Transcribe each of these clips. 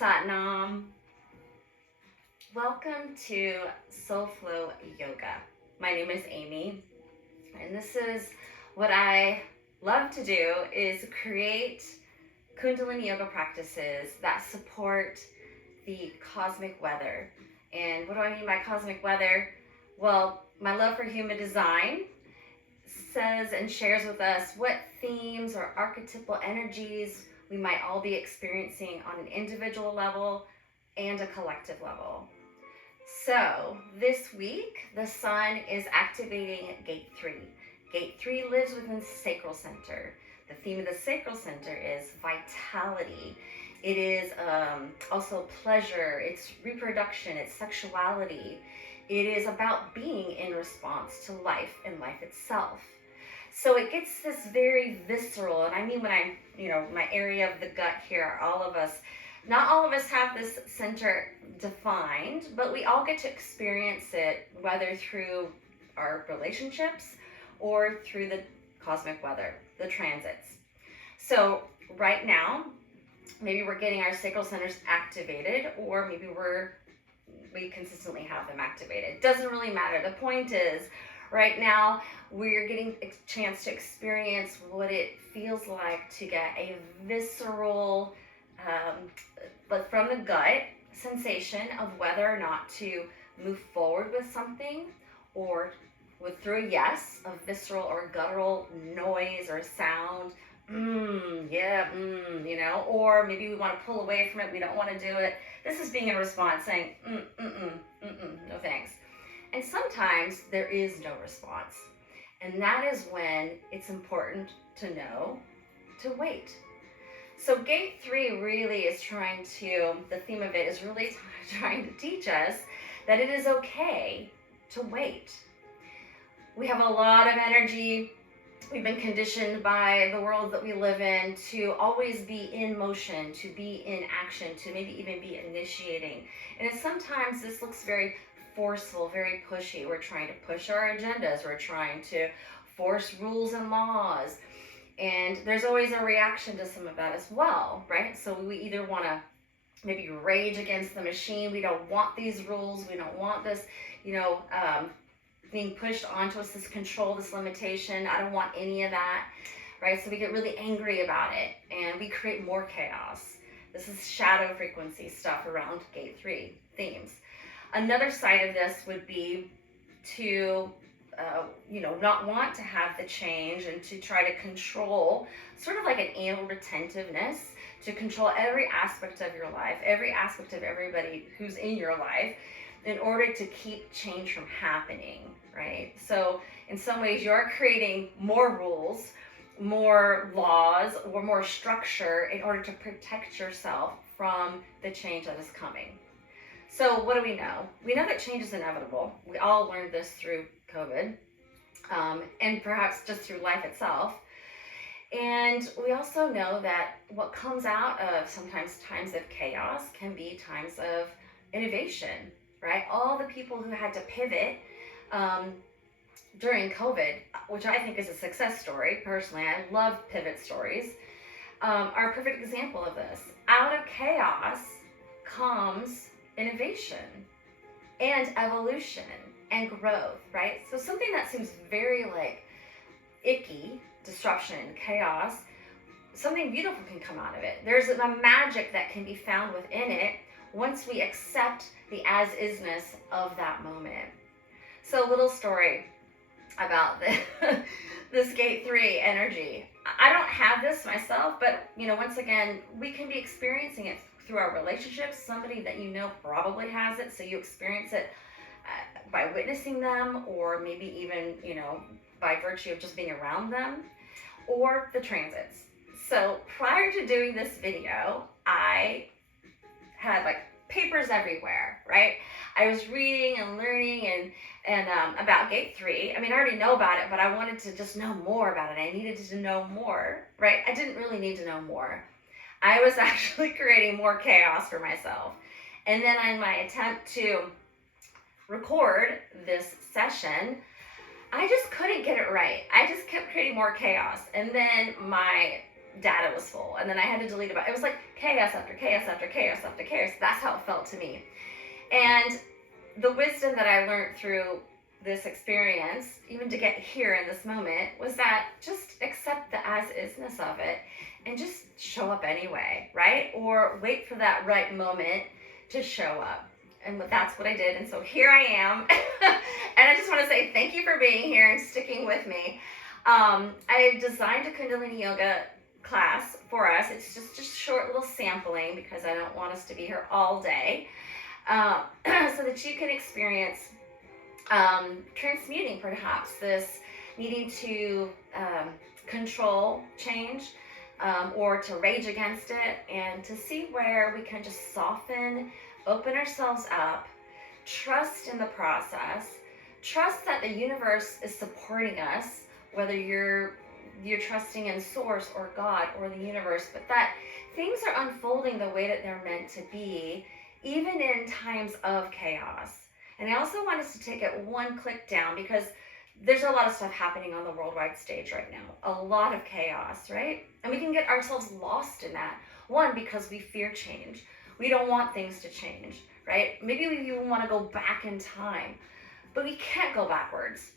Satnam. Welcome to Soul Flow Yoga. My name is Amy, and this is what I love to do is create Kundalini yoga practices that support the cosmic weather. And what do I mean by cosmic weather? Well, my love for human design says and shares with us what themes or archetypal energies we might all be experiencing on an individual level and a collective level. So this week, the sun is activating gate 3. Gate 3 lives within the sacral center. The theme of the sacral center is vitality. It is also pleasure, it's reproduction, it's sexuality. It is about being in response to life and life itself. So it gets this very visceral, and I mean when I'm, my area of the gut here, all of us, not all of us have this center defined, but we all get to experience it, whether through our relationships or through the cosmic weather, the transits. So right now, maybe we're getting our sacral centers activated, or maybe we consistently have them activated. Doesn't really matter. The point is, right now, we're getting a chance to experience what it feels like to get a visceral, but from the gut sensation of whether or not to move forward with something, or through a yes, a visceral or guttural noise or sound, or maybe we want to pull away from it, we don't want to do it. This is being in response, saying, no thanks. And sometimes there is no response. And that is when it's important to know to wait. So gate 3 really is the theme of it is really trying to teach us that it is okay to wait. We have a lot of energy. We've been conditioned by the world that we live in to always be in motion, to be in action, to maybe even be initiating. And sometimes this looks very forceful, very pushy. We're trying to push our agendas. We're trying to force rules and laws. And there's always a reaction to some of that as well, right? So we either want to maybe rage against the machine. We don't want these rules. We don't want this, being pushed onto us, this control, this limitation. I don't want any of that, right? So we get really angry about it and we create more chaos. This is shadow frequency stuff around gate 3 themes. Another side of this would be to, not want to have the change and to try to control, sort of like an anal retentiveness, to control every aspect of your life, every aspect of everybody who's in your life, in order to keep change from happening, right? So in some ways you're creating more rules, more laws, or more structure in order to protect yourself from the change that is coming. So what do we know? We know that change is inevitable. We all learned this through COVID, and perhaps just through life itself. And we also know that what comes out of sometimes times of chaos can be times of innovation, right? All the people who had to pivot during COVID, which I think is a success story, personally, I love pivot stories, are a perfect example of this. Out of chaos comes innovation and evolution and growth, right? So something that seems very icky, disruption, chaos, something beautiful can come out of it. There's a magic that can be found within it once we accept the as-isness of that moment. So a little story about this gate 3 energy. I don't have this myself, but once again, we can be experiencing it through our relationships. Somebody that probably has it, so you experience it by witnessing them, or maybe even by virtue of just being around them, or the transits. So prior to doing this video, I had papers everywhere, right? I was reading and learning and about gate 3. I mean, I already know about it, but I wanted to just know more about it. I needed to know more, right? I didn't really need to know more. I was actually creating more chaos for myself. And then in my attempt to record this session, I just couldn't get it right. I just kept creating more chaos. And then my data was full, and then I had to delete it was like chaos after chaos after chaos after chaos. That's how it felt to me. And the wisdom that I learned through this experience, even to get here in this moment, was that just accept the as-isness of it and just show up anyway, right? Or wait for that right moment to show up. And that's what I did. And so here I am. And I just want to say thank you for being here and sticking with me. I designed a Kundalini Yoga class for us. It's just a short little sampling because I don't want us to be here all day. So that you can experience transmuting perhaps this needing to control change or to rage against it, and to see where we can just soften, open ourselves up, trust in the process, trust that the universe is supporting us, whether you're trusting in source or God or the universe, but that things are unfolding the way that they're meant to be, even in times of chaos. And I also want us to take it one click down, because there's a lot of stuff happening on the worldwide stage right now. A lot of chaos, right? And we can get ourselves lost in that. One, because we fear change. We don't want things to change, right? Maybe we even want to go back in time, but we can't go backwards.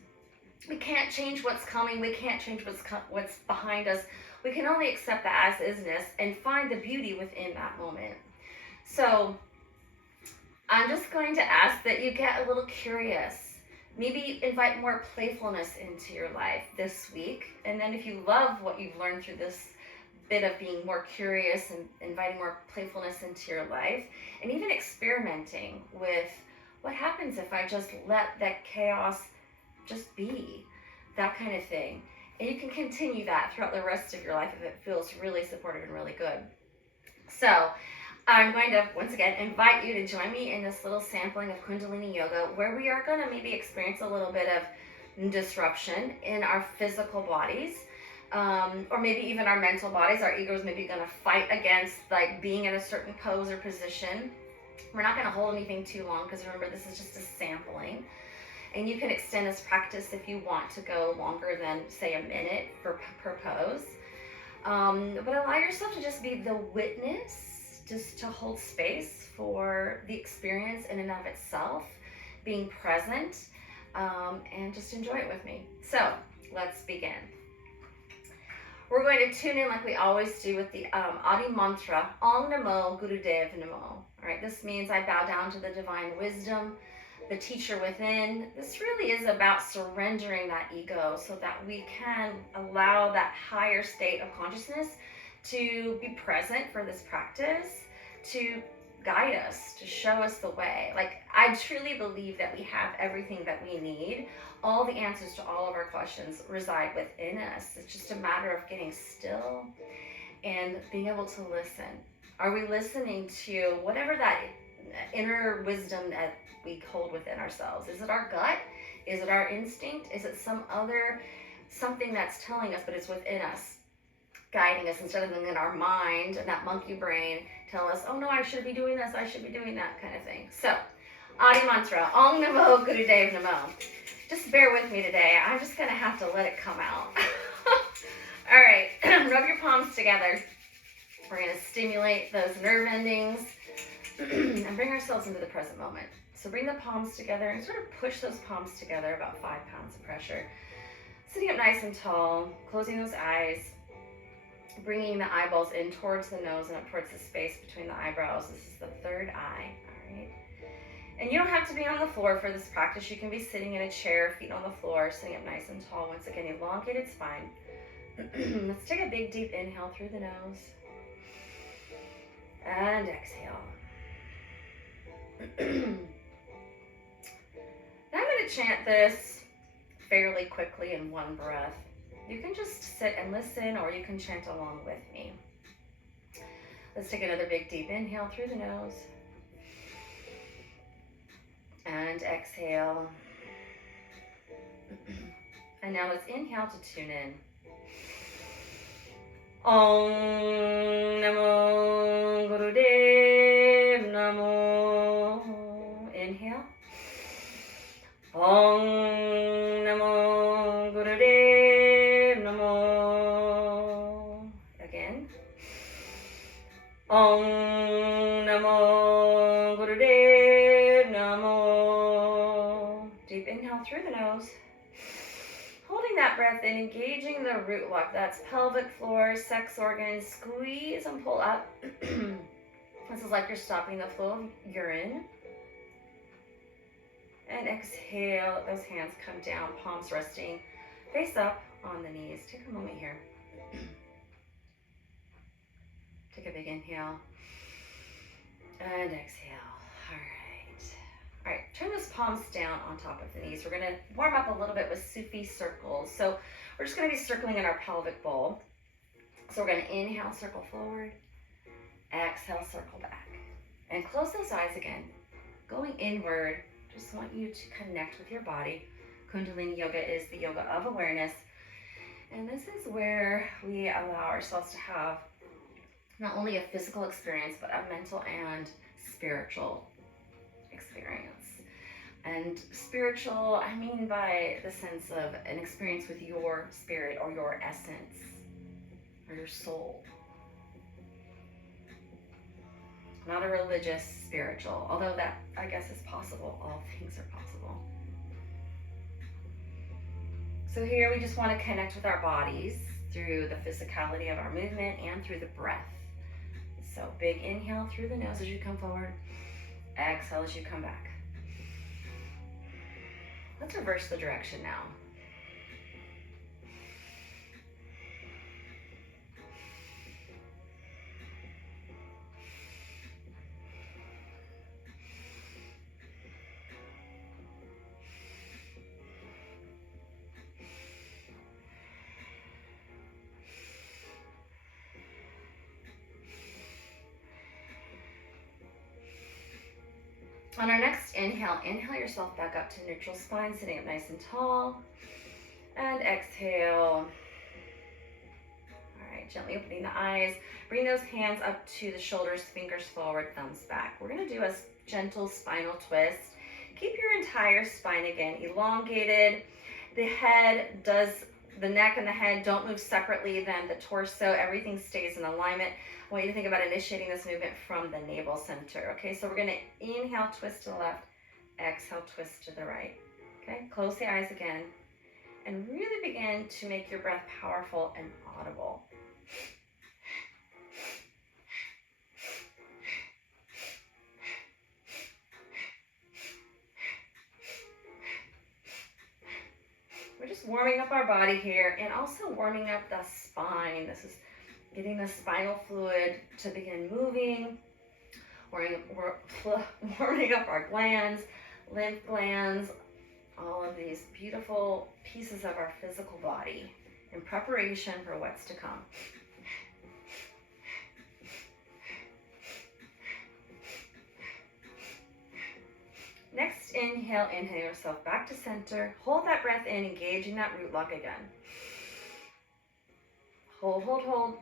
We can't change what's coming. We can't change what's behind us. We can only accept the as-isness and find the beauty within that moment. So I'm just going to ask that you get a little curious. Maybe invite more playfulness into your life this week. And then if you love what you've learned through this bit of being more curious and inviting more playfulness into your life, and even experimenting with what happens if I just let that chaos just be, that kind of thing. And you can continue that throughout the rest of your life if it feels really supportive and really good. So I'm going to, once again, invite you to join me in this little sampling of Kundalini Yoga, where we are going to maybe experience a little bit of disruption in our physical bodies, or maybe even our mental bodies. Our ego is maybe going to fight against like being in a certain pose or position. We're not going to hold anything too long, because remember, this is just a sampling. And you can extend this practice if you want to go longer than, say, a minute per pose. But allow yourself to just be the witness, just to hold space for the experience in and of itself, being present, and just enjoy it with me. So let's begin. We're going to tune in like we always do with the Adi mantra, Om Namo Gurudev Namo. All right, this means I bow down to the divine wisdom, the teacher within. This really is about surrendering that ego so that we can allow that higher state of consciousness to be present for this practice, to guide us, to show us the way. Like, I truly believe that we have everything that we need. All the answers to all of our questions reside within us. It's just a matter of getting still and being able to listen. Are we listening to whatever that inner wisdom that we hold within ourselves? Is it our gut? Is it our instinct? Is it something that's telling us, but it's within us, guiding us, instead of in our mind and that monkey brain tell us, oh no, I should be doing this, I should be doing that kind of thing. So, Adi mantra, Om Namo Gurudev Namo. Just bear with me today. I'm just going to have to let it come out. All right, rub your palms together. We're going to stimulate those nerve endings and bring ourselves into the present moment. So bring the palms together and sort of push those palms together, about 5 pounds of pressure. Sitting up nice and tall, closing those eyes, bringing the eyeballs in towards the nose and up towards the space between the eyebrows. This is the third eye, all right? And you don't have to be on the floor for this practice. You can be sitting in a chair, feet on the floor, sitting up nice and tall. Once again, elongated spine. Let's take a big, deep inhale through the nose. And exhale. Now I'm going to chant this fairly quickly in one breath. You can just sit and listen, or you can chant along with me. Let's take another big, deep inhale through the nose. And exhale. And now let's inhale to tune in. Om Namo Gurudev Namo. Inhale. Om Namo Gurudev Namo. Again. Namo Gurudev Namo. Deep inhale through the nose. Holding that breath in, engaging the root lock. That's pelvic floor, sex organs. Squeeze and pull up. This is like you're stopping the flow of urine. And exhale, let those hands come down, palms resting face up on the knees. Take a moment here. Take a big inhale and exhale. All right, turn those palms down on top of the knees. We're gonna warm up a little bit with Sufi circles. So we're just gonna be circling in our pelvic bowl. So we're gonna inhale, circle forward, exhale, circle back. And close those eyes again. Going inward, just want you to connect with your body. Kundalini Yoga is the yoga of awareness. And this is where we allow ourselves to have not only a physical experience, but a mental and spiritual experience. And spiritual, I mean by the sense of an experience with your spirit or your essence or your soul. Not a religious spiritual, although that I guess is possible. All things are possible. So here we just want to connect with our bodies through the physicality of our movement and through the breath. So big inhale through the nose as you come forward. Exhale as you come back. Let's reverse the direction now. On our next inhale, inhale yourself back up to neutral spine, sitting up nice and tall. And exhale. All right, gently opening the eyes. Bring those hands up to the shoulders, fingers forward, thumbs back. We're gonna do a gentle spinal twist. Keep your entire spine again elongated. The neck and the head don't move separately than the torso. Everything stays in alignment. I want you to think about initiating this movement from the navel center. Okay, so we're gonna inhale, twist to the left, exhale, twist to the right. Okay, close the eyes again and really begin to make your breath powerful and audible. We're just warming up our body here and also warming up the spine. This is getting the spinal fluid to begin moving. We're warming up our glands, lymph glands, all of these beautiful pieces of our physical body in preparation for what's to come. Next inhale, inhale yourself back to center. Hold that breath in, engaging that root lock again. Hold, hold, hold.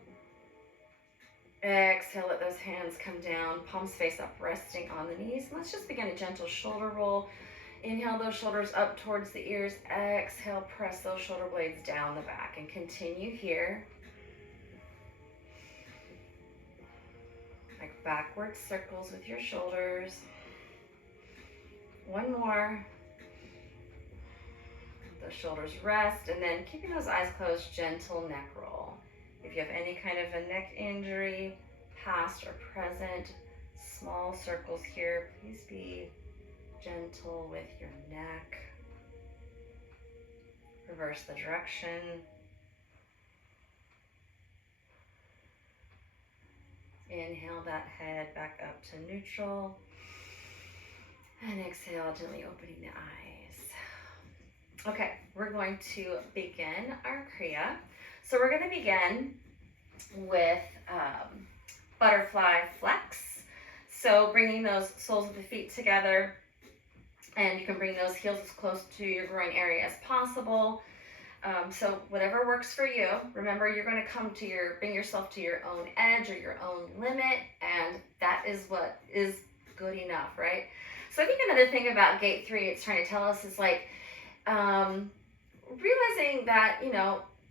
Exhale, let those hands come down, palms face up, resting on the knees. Let's just begin a gentle shoulder roll. Inhale those shoulders up towards the ears. Exhale, press those shoulder blades down the back and continue here. Like backward circles with your shoulders. One more. The shoulders rest, and then keeping those eyes closed, gentle neck roll. If you have any kind of a neck injury, past or present, small circles here, please be gentle with your neck. Reverse the direction. Inhale that head back up to neutral. And exhale, gently opening the eyes. Okay, we're going to begin our Kriya. So we're going to begin with butterfly flex. So bringing those soles of the feet together, and you can bring those heels as close to your groin area as possible. So whatever works for you. Remember, you're going to bring yourself to your own edge or your own limit, and that is what is good enough, right? So I think another thing about gate 3 it's trying to tell us is like realizing that,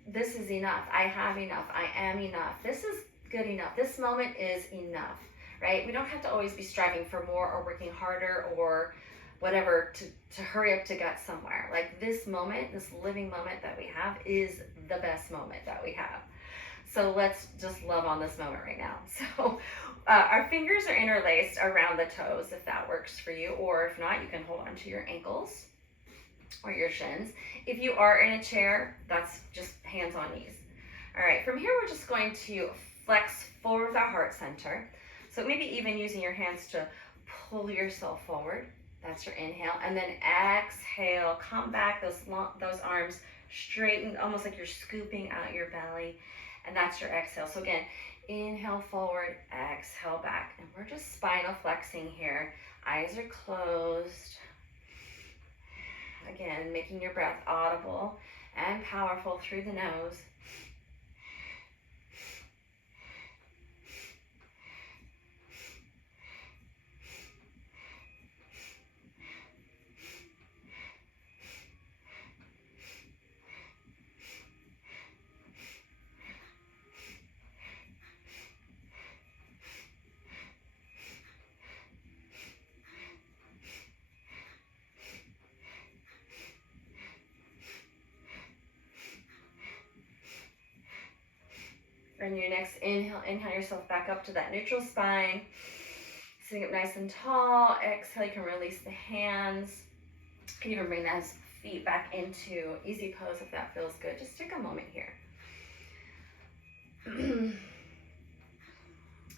this is enough. I have enough. I am enough. This is good enough. This moment is enough, right? We don't have to always be striving for more or working harder or whatever to hurry up to get somewhere. Like this moment, this living moment that we have is the best moment that we have. So let's just love on this moment right now. So our fingers are interlaced around the toes if that works for you, or if not, you can hold on to your ankles or your shins. If you are in a chair, that's just hands on knees. All right, from here we're just going to flex forward with our heart center. So maybe even using your hands to pull yourself forward. That's your inhale. And then exhale, come back, those arms straighten, almost like you're scooping out your belly. And that's your exhale. So again, inhale forward, exhale back. And we're just spinal flexing here. Eyes are closed. Again, making your breath audible and powerful through the nose. And your next inhale yourself back up to that neutral spine. Sitting up nice and tall. Exhale, you can release the hands. You can even bring those feet back into easy pose if that feels good. Just take a moment here.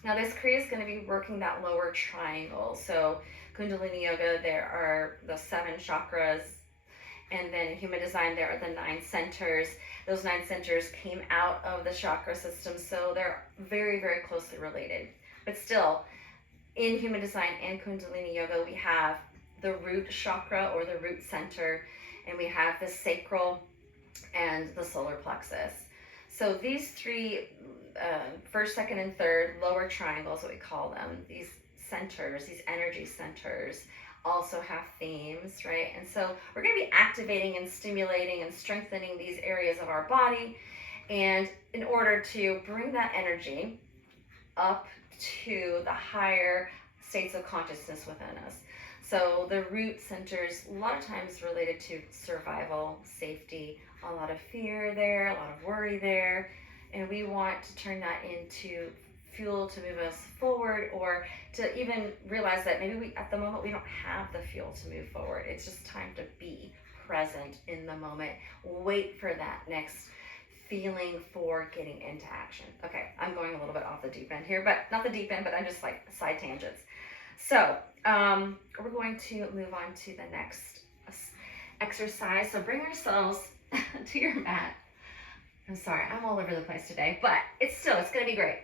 Now this Kriya is going to be working that lower triangle. So Kundalini Yoga, there are the 7 chakras. And then in human design, there are the 9 centers. Those 9 centers came out of the chakra system, so they're very, very closely related. But still, in human design and Kundalini Yoga, we have the root chakra or the root center, and we have the sacral and the solar plexus. So these 3, first, second, and third, lower triangles, what we call them, these centers, these energy centers, also have themes, right? And so we're going to be activating and stimulating and strengthening these areas of our body, and in order to bring that energy up to the higher states of consciousness within us. So the root centers a lot of times related to survival, safety, a lot of fear there, a lot of worry there, and we want to turn that into fuel to move us forward, or to even realize that maybe at the moment we don't have the fuel to move forward. It's just time to be present in the moment. Wait for that next feeling for getting into action. Okay, I'm going a little bit off the deep end here, but not the deep end, but I'm just like side tangents. So we're going to move on to the next exercise. So bring ourselves to your mat. I'm sorry, I'm all over the place today, but it's going to be great.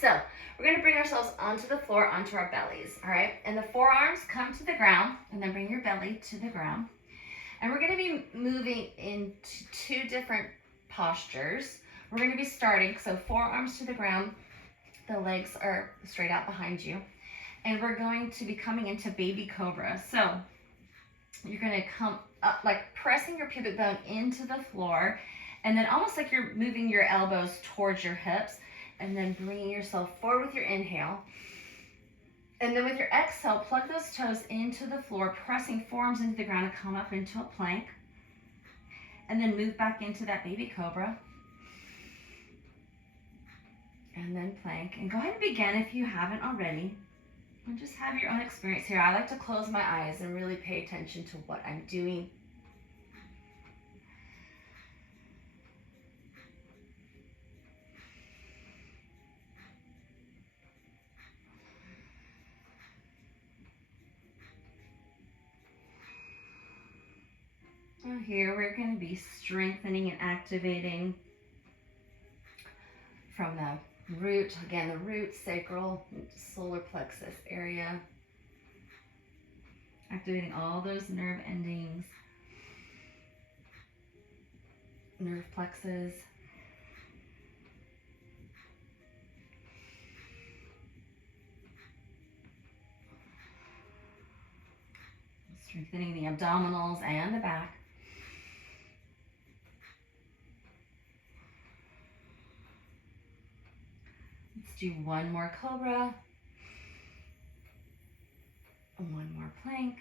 So we're going to bring ourselves onto the floor, onto our bellies, all right? And the forearms come to the ground, and then bring your belly to the ground. And we're going to be moving into 2 different postures. We're going to be starting, so forearms to the ground, the legs are straight out behind you. And we're going to be coming into baby cobra. So you're going to come up, like pressing your pubic bone into the floor, and then almost like you're moving your elbows towards your hips, and then bringing yourself forward with your inhale. And then with your exhale, plug those toes into the floor, pressing forearms into the ground, and come up into a plank. And then move back into that baby cobra. And then plank. And go ahead and begin if you haven't already. And just have your own experience here. I like to close my eyes and really pay attention to what I'm doing. And here we're going to be strengthening and activating from the root, again, the root, sacral, solar plexus area. Activating all those nerve endings, nerve plexus. Strengthening the abdominals and the back. Let's do one more cobra. plank.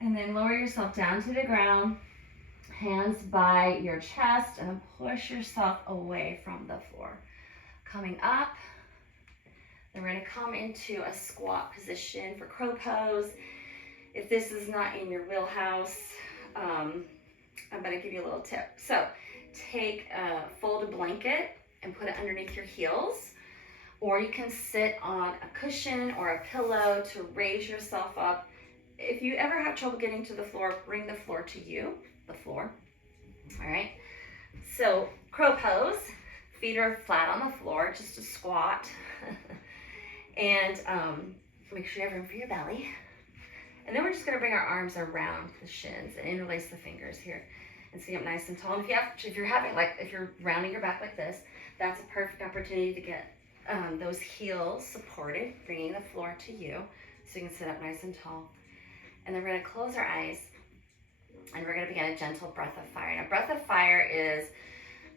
And then lower yourself down to the ground, hands by your chest, and then push yourself away from the floor. Coming up, then we're gonna come into a squat position for crow pose. If this is not in your wheelhouse, I'm gonna give you a little tip. So take a folded blanket and put it underneath your heels, or you can sit on a cushion or a pillow to raise yourself up. If you ever have trouble getting to the floor, bring the floor to you, the floor. All right, so crow pose, feet are flat on the floor, just a squat. And make sure you have room for your belly. And then we're just gonna bring our arms around the shins and interlace the fingers here and sit up nice and tall. And if you're rounding your back like this, that's a perfect opportunity to get those heels supported, bringing the floor to you so you can sit up nice and tall. And then we're gonna close our eyes and we're gonna begin a gentle breath of fire. Now, breath of fire is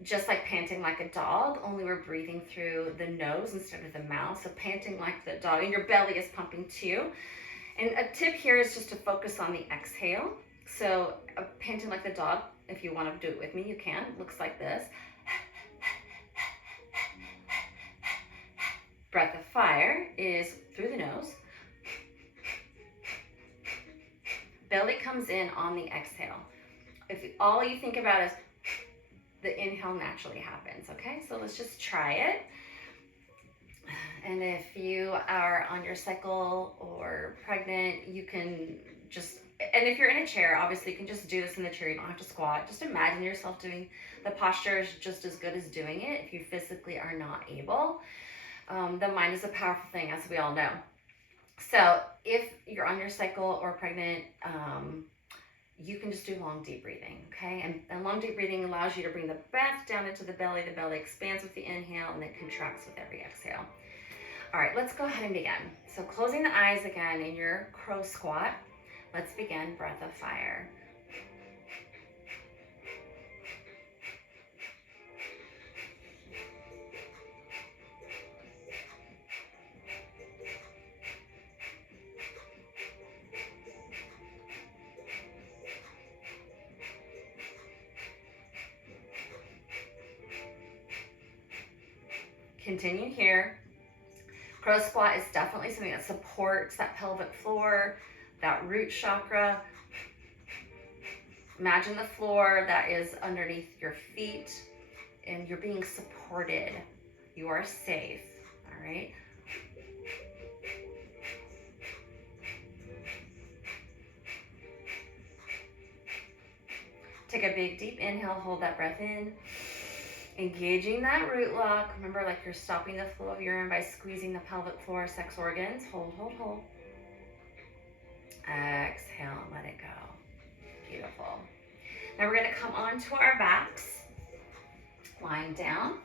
just like panting like a dog, only we're breathing through the nose instead of the mouth. So panting like the dog, and your belly is pumping too. And a tip here is just to focus on the exhale. So panting like the dog, if you want to do it with me, you can. It looks like this. Breath of fire is through the nose. Belly comes in on the exhale. If all you think about is the inhale, naturally happens, okay? So let's just try it. And if you are on your cycle or pregnant, you can just, and if you're in a chair, obviously you can just do this in the chair. You don't have to squat. Just imagine yourself doing, the posture is just as good as doing it if you physically are not able. The mind is a powerful thing, as we all know. So if you're on your cycle or pregnant, you can just do long, deep breathing, okay? And long, deep breathing allows you to bring the breath down into the belly. The belly expands with the inhale and then contracts with every exhale. All right, let's go ahead and begin. So closing the eyes again in your crow squat, let's begin breath of fire. Continue here. Crow squat is definitely something that supports that pelvic floor, that root chakra. Imagine the floor that is underneath your feet and you're being supported. You are safe, all right? Take a big deep inhale, hold that breath in. Engaging that root lock. Remember, like you're stopping the flow of urine by squeezing the pelvic floor, sex organs. Hold, hold, hold. Exhale and let it go. Beautiful. Now we're gonna come onto our backs, lying down.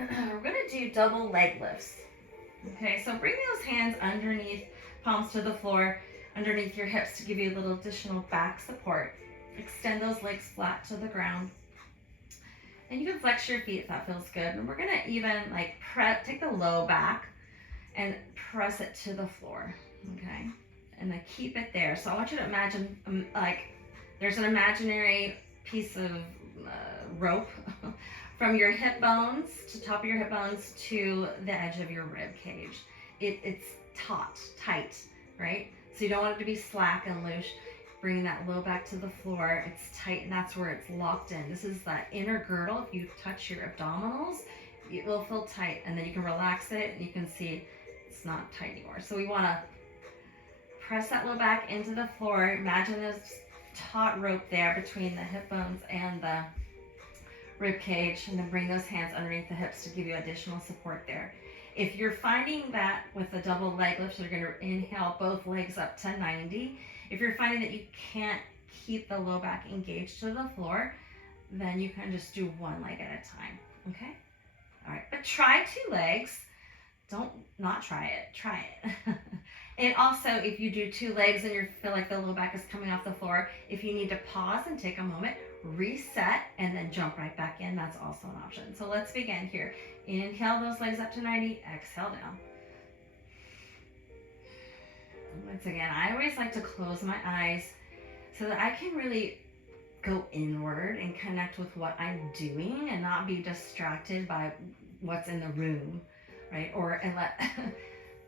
We're gonna do double leg lifts. Okay, so bring those hands underneath, palms to the floor, underneath your hips to give you a little additional back support. Extend those legs flat to the ground. And you can flex your feet if that feels good. And we're gonna even like take the low back and press it to the floor, okay? And then keep it there. So I want you to imagine like there's an imaginary piece of rope from your hip bones, to top of your hip bones to the edge of your rib cage. It's taut, tight, right? So you don't want it to be slack and loose. Bringing that low back to the floor, it's tight, and that's where it's locked in. This is that inner girdle. If you touch your abdominals, it will feel tight, and then you can relax it, and you can see it's not tight anymore. So we want to press that low back into the floor. Imagine this taut rope there between the hip bones and the rib cage, and then bring those hands underneath the hips to give you additional support there. If you're finding that with the double leg lift, you're going to inhale both legs up to 90. If you're finding that you can't keep the low back engaged to the floor, then you can just do one leg at a time, okay? All right, but try 2 legs. Don't not try it, try it. And also, if you do 2 legs and you feel like the low back is coming off the floor, if you need to pause and take a moment, reset, and then jump right back in, that's also an option. So let's begin here. Inhale those legs up to 90, exhale down. Once again, I always like to close my eyes so that I can really go inward and connect with what I'm doing and not be distracted by what's in the room, right?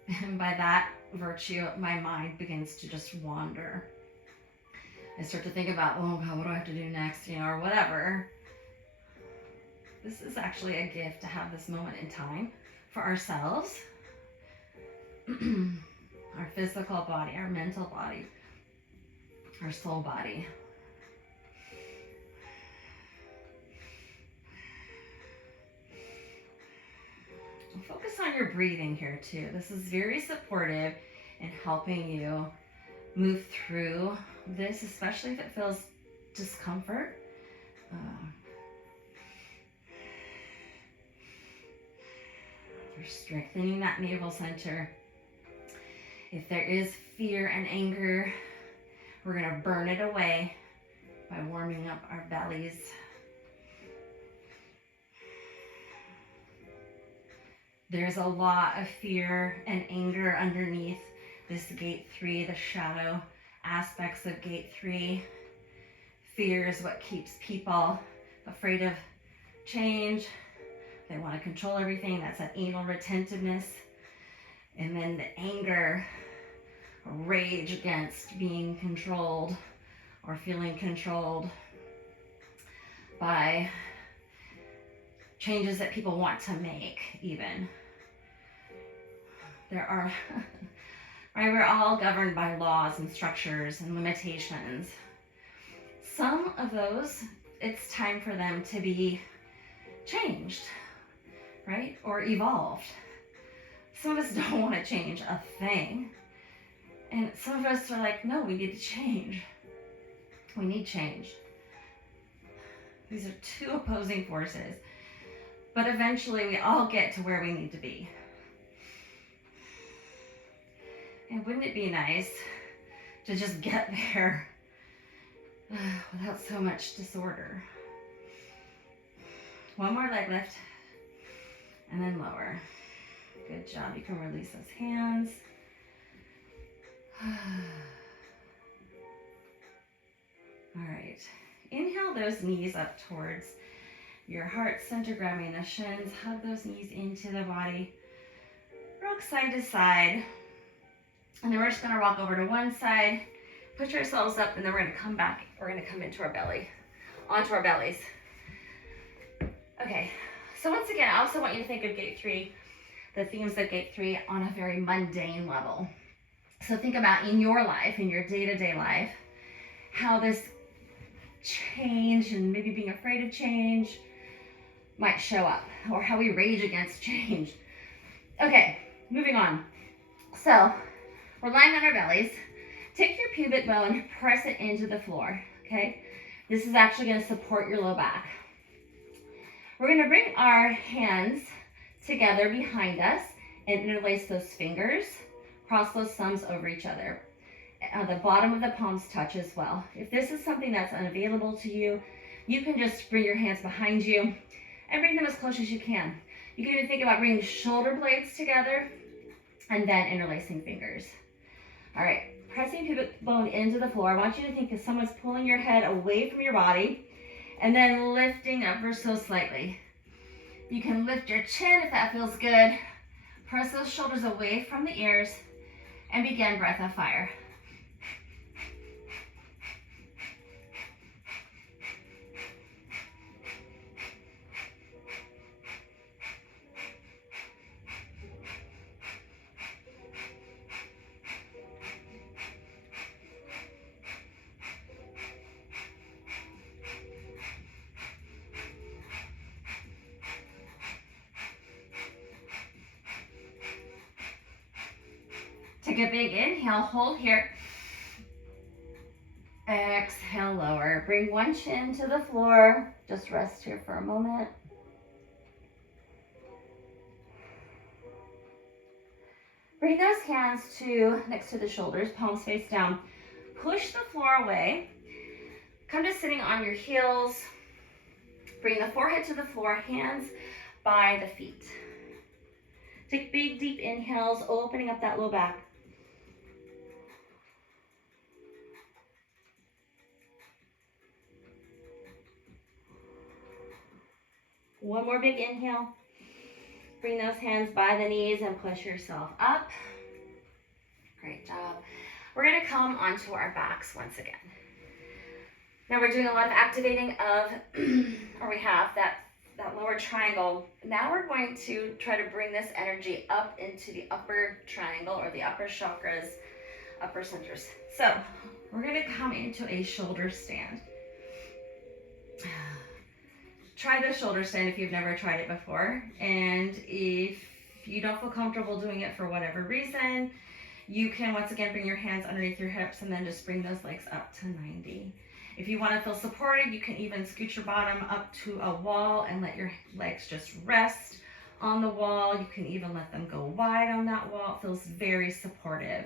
And by that virtue, my mind begins to just wander. I start to think about, oh God, what do I have to do next, or whatever. This is actually a gift to have this moment in time for ourselves, our physical body, our mental body, our soul body. Focus on your breathing here too. This is very supportive in helping you move through this, especially if it feels discomfort. You're strengthening that navel center. If there is fear and anger, we're going to burn it away by warming up our bellies. There's a lot of fear and anger underneath this gate 3, the shadow aspects of gate 3. Fear is what keeps people afraid of change. They want to control everything. That's that anal retentiveness. And then the anger, rage against being controlled or feeling controlled by changes that people want to make even. We're all governed by laws and structures and limitations. Some of those, it's time for them to be changed, right? Or evolved. Some of us don't want to change a thing. And some of us are like, no, we need to change. We need change. These are two opposing forces. But eventually we all get to where we need to be. And wouldn't it be nice to just get there without so much disorder? One more leg lift, and then lower. Good job. You can release those hands. All right. Inhale those knees up towards your heart center, grabbing the shins. Hug those knees into the body. Rock side to side. And then we're just going to rock over to one side, push ourselves up, and then we're going to come back. We're going to come into our belly, onto our bellies. Okay, so once again, I also want you to think of gate 3, the themes of gate 3 on a very mundane level. So think about in your life, in your day-to-day life, how this change and maybe being afraid of change might show up, or how we rage against change. Okay, moving on. So we're lying on our bellies. Take your pubic bone, press it into the floor, okay? This is actually going to support your low back. We're going to bring our hands together behind us and interlace those fingers, cross those thumbs over each other. The bottom of the palms touch as well. If this is something that's unavailable to you, you can just bring your hands behind you and bring them as close as you can. You can even think about bringing the shoulder blades together and then interlacing fingers. All right, pressing pubic bone into the floor. I want you to think of someone's pulling your head away from your body and then lifting ever so slightly. You can lift your chin if that feels good. Press those shoulders away from the ears and begin breath of fire. Take a big inhale, hold here. Exhale, lower. Bring one chin to the floor. Just rest here for a moment. Bring those hands next to the shoulders, palms face down. Push the floor away. Come to sitting on your heels. Bring the forehead to the floor, hands by the feet. Take big, deep inhales, opening up that low back. One more big inhale. Bring those hands by the knees and push yourself up. Great job. We're gonna come onto our backs once again. Now we're doing a lot of activating of, or we have that lower triangle. Now we're going to try to bring this energy up into the upper triangle or the upper chakras, upper centers. So we're gonna come into a shoulder stand. Try the shoulder stand if you've never tried it before. And if you don't feel comfortable doing it for whatever reason, you can once again bring your hands underneath your hips and then just bring those legs up to 90. If you want to feel supported, you can even scoot your bottom up to a wall and let your legs just rest on the wall. You can even let them go wide on that wall. It feels very supportive.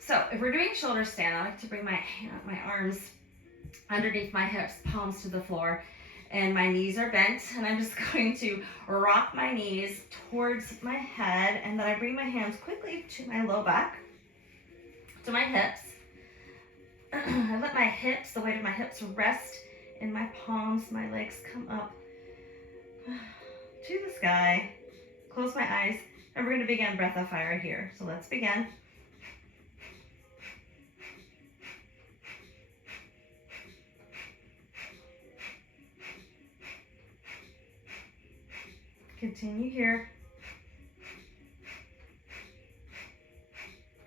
So if we're doing shoulder stand, I like to bring my arms underneath my hips, palms to the floor, and my knees are bent, and I'm just going to rock my knees towards my head, and then I bring my hands quickly to my low back, to my hips. I let my hips, the weight of my hips rest in my palms. My legs come up to the sky. Close my eyes, and we're going to begin breath of fire here. So let's begin. Continue here.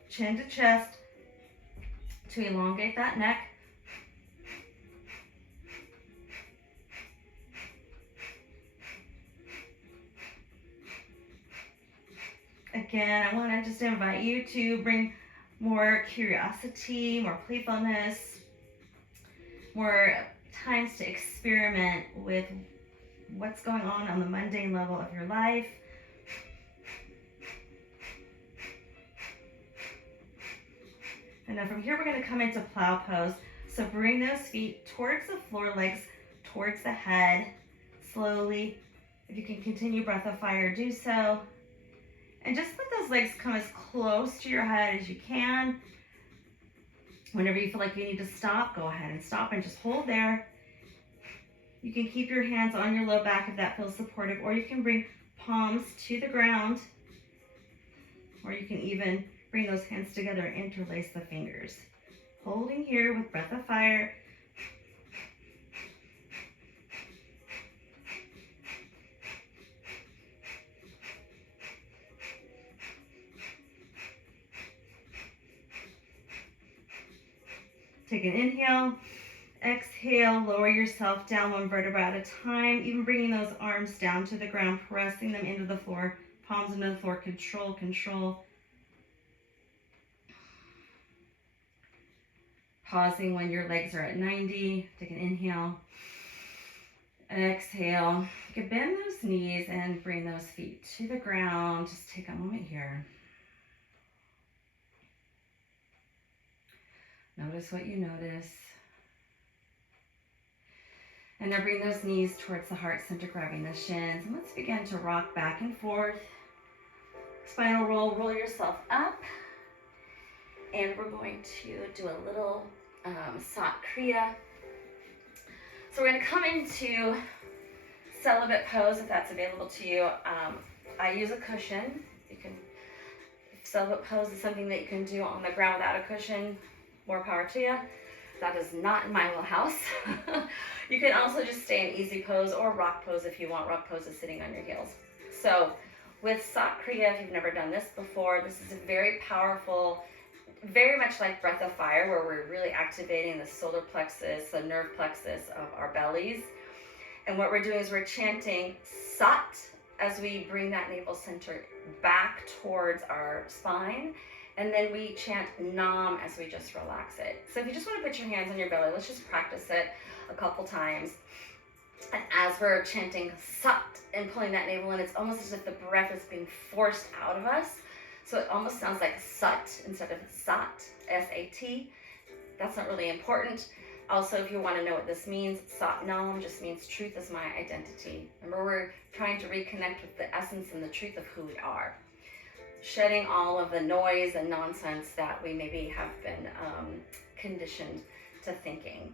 Chin to chest to elongate that neck. Again, I want to just invite you to bring more curiosity, more playfulness, more times to experiment with what's going on the mundane level of your life. And then from here, we're going to come into plow pose. So bring those feet towards the floor, legs towards the head, slowly. If you can continue breath of fire, do so. And just let those legs come as close to your head as you can. Whenever you feel like you need to stop, go ahead and stop and just hold there. You can keep your hands on your low back if that feels supportive, or you can bring palms to the ground, or you can even bring those hands together and interlace the fingers. Holding here with breath of fire. Take an inhale. Exhale, lower yourself down one vertebra at a time, even bringing those arms down to the ground, pressing them into the floor, palms into the floor, control, control. Pausing when your legs are at 90, take an inhale. Exhale, you can bend those knees and bring those feet to the ground. Just take a moment here. Notice what you notice. And now bring those knees towards the heart center, grabbing the shins. And let's begin to rock back and forth. Spinal roll, roll yourself up. And we're going to do a little Sat Kriya. So we're going to come into celibate pose if that's available to you. I use a cushion. Celibate pose is something that you can do on the ground without a cushion. More power to you. That is not in my wheelhouse. You can also just stay in easy pose or rock pose if you want. Rock pose is sitting on your heels. So with Sat Kriya, if you've never done this before, this is a very powerful, very much like breath of fire, where we're really activating the solar plexus, the nerve plexus of our bellies. And what we're doing is we're chanting Sat as we bring that navel center back towards our spine. And then we chant Nam as we just relax it. So if you just want to put your hands on your belly, let's just practice it a couple times. And as we're chanting Sat and pulling that navel in, it's almost as if the breath is being forced out of us. So it almost sounds like Sat instead of Sat, S-A-T. That's not really important. Also, if you want to know what this means, Sat Nam just means truth is my identity. Remember, we're trying to reconnect with the essence and the truth of who we are. Shedding all of the noise and nonsense that we maybe have been conditioned to thinking.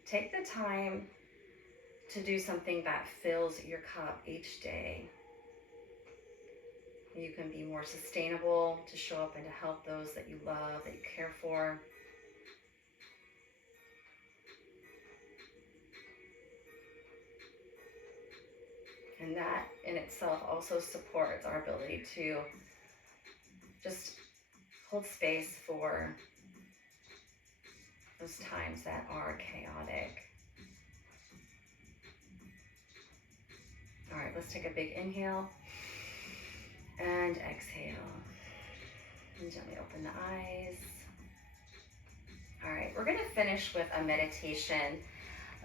take the time to do something that fills your cup each day. You can be more sustainable, to show up and to help those that you love, that you care for. And that in itself also supports our ability to just hold space for those times that are chaotic. All right, let's take a big inhale and exhale. And gently open the eyes. All right, we're going to finish with a meditation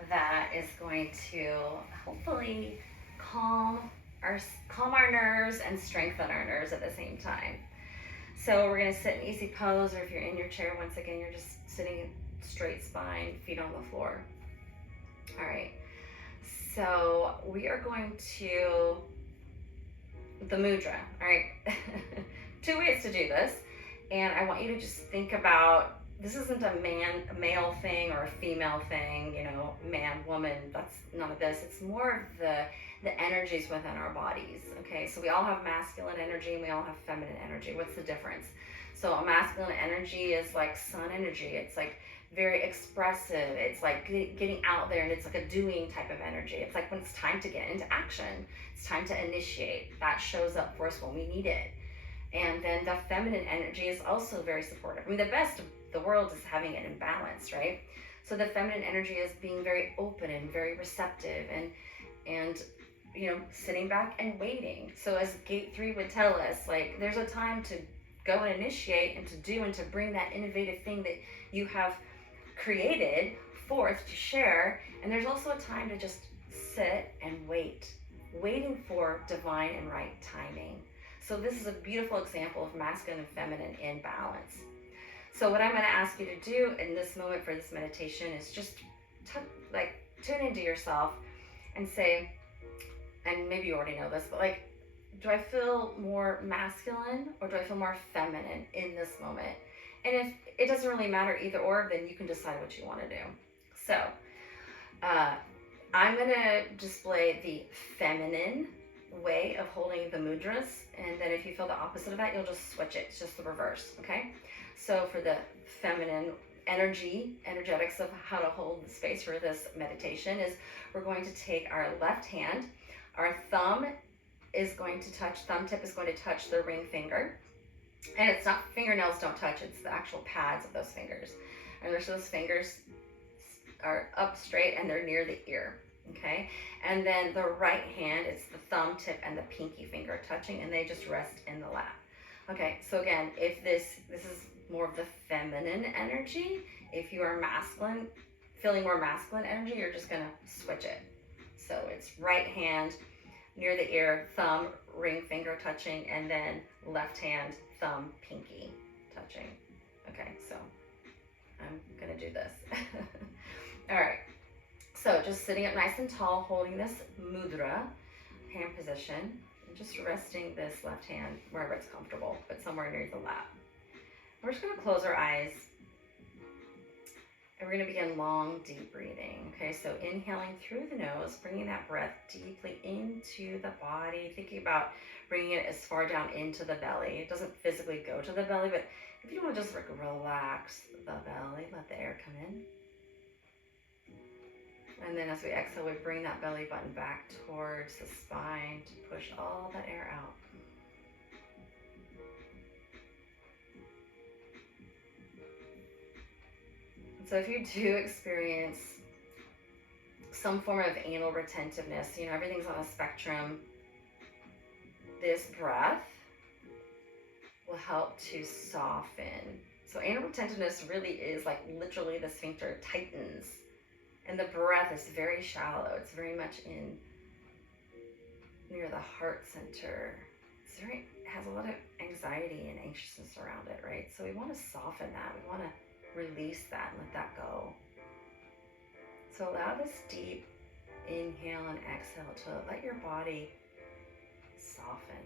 that is going to hopefully calm our nerves and strengthen our nerves at the same time. So we're going to sit in easy pose, or if you're in your chair, once again, you're just sitting straight spine, feet on the floor. All right. So we are going to the mudra. All right. 2 ways to do this. And I want you to just think about, this isn't a male thing or a female thing, man, woman, that's none of this. It's more of the energies within our bodies, okay? So we all have masculine energy and we all have feminine energy. What's the difference? So a masculine energy is like sun energy. It's like very expressive. It's like getting out there, and it's like a doing type of energy. It's like when it's time to get into action, it's time to initiate. That shows up for us when we need it. And then the feminine energy is also very supportive. I mean, the best of the world is having it in balance, right? So the feminine energy is being very open and very receptive and sitting back and waiting. So as gate 3 would tell us, like, there's a time to go and initiate and to do and to bring that innovative thing that you have created forth to share. And there's also a time to just sit and waiting for divine and right timing. So this is a beautiful example of masculine and feminine in balance. So what I'm going to ask you to do in this moment for this meditation is just tune into yourself and say, and maybe you already know this, but like, do I feel more masculine or do I feel more feminine in this moment? And if it doesn't really matter either or, then you can decide what you want to do. So I'm going to display the feminine way of holding the mudras, and then if you feel the opposite of that, you'll just switch it. It's just the reverse, okay? So for the feminine energetics of how to hold the space for this meditation is we're going to take our left hand, our thumb tip is going to touch the ring finger, and it's not, fingernails don't touch, it's the actual pads of those fingers. And those fingers are up straight and they're near the ear. Okay, and then the right hand, it's the thumb tip and the pinky finger touching, and they just rest in the lap. Okay, so again, if this is more of the feminine energy, if you are masculine, feeling more masculine energy, you're just gonna switch it. So it's right hand near the ear, thumb, ring finger touching, and then left hand, thumb, pinky touching. Okay, so I'm gonna do this. All right. So just sitting up nice and tall, holding this mudra, hand position, and just resting this left hand wherever it's comfortable, but somewhere near the lap. We're just gonna close our eyes, and we're gonna begin long, deep breathing. Okay, so inhaling through the nose, bringing that breath deeply into the body, thinking about bringing it as far down into the belly. It doesn't physically go to the belly, but if you wanna just relax the belly, let the air come in. And then as we exhale, we bring that belly button back towards the spine to push all that air out. So if you do experience some form of anal retentiveness, everything's on a spectrum, this breath will help to soften. So anal retentiveness really is like literally the sphincter tightens. And the breath is very shallow. It's very much near the heart center. It has a lot of anxiety and anxiousness around it, right? So we want to soften that. We want to release that and let that go. So allow this deep inhale and exhale to let your body soften.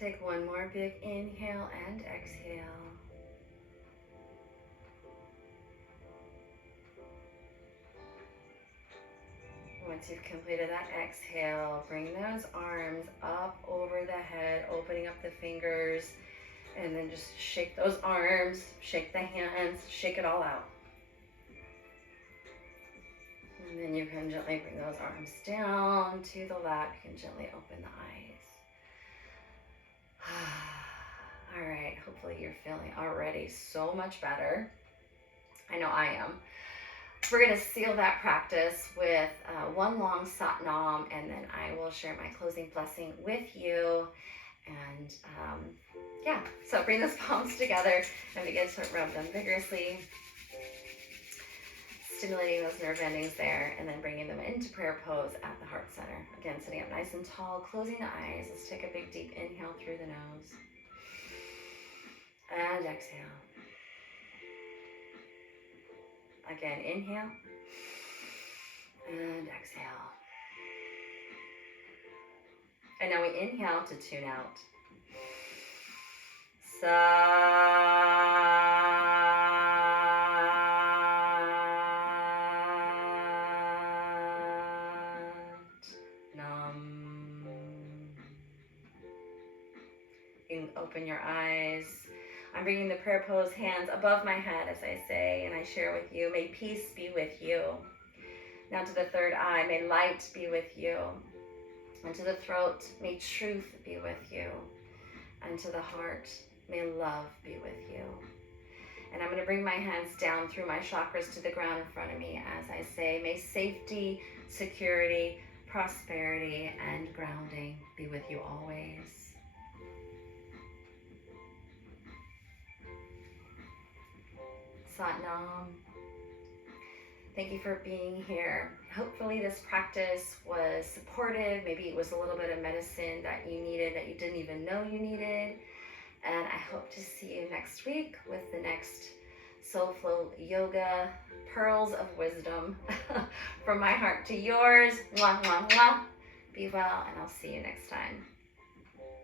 Take one more big inhale and exhale. Once you've completed that exhale, bring those arms up over the head, opening up the fingers, and then just shake those arms, shake the hands, shake it all out. And then you can gently bring those arms down to the lap. You can gently open the eyes. All right, hopefully you're feeling already so much better. I know I am. We're going to seal that practice with one long Sat Nam, and then I will share my closing blessing with you. And yeah, so bring those palms together and begin to rub them vigorously, stimulating those nerve endings there, and then bringing them into prayer pose at the heart center. Again, sitting up nice and tall, closing the eyes. Let's take a big deep inhale through the nose. And exhale. Again, inhale. And exhale. And now we inhale to tune out. Sat Nam. You can open your eyes. I'm bringing the prayer pose hands above my head as I say, and I share with you, may peace be with you. Now to the third eye, may light be with you. And to the throat, may truth be with you. And to the heart, may love be with you. And I'm going to bring my hands down through my chakras to the ground in front of me as I say, may safety, security, prosperity, and grounding be with you always. Sat Nam. Thank you for being here. Hopefully this practice was supportive. Maybe it was a little bit of medicine that you needed that you didn't even know you needed. And I hope to see you next week with the next Soul Flow Yoga Pearls of Wisdom from my heart to yours. Mwah, mwah, mwah. Be well, and I'll see you next time.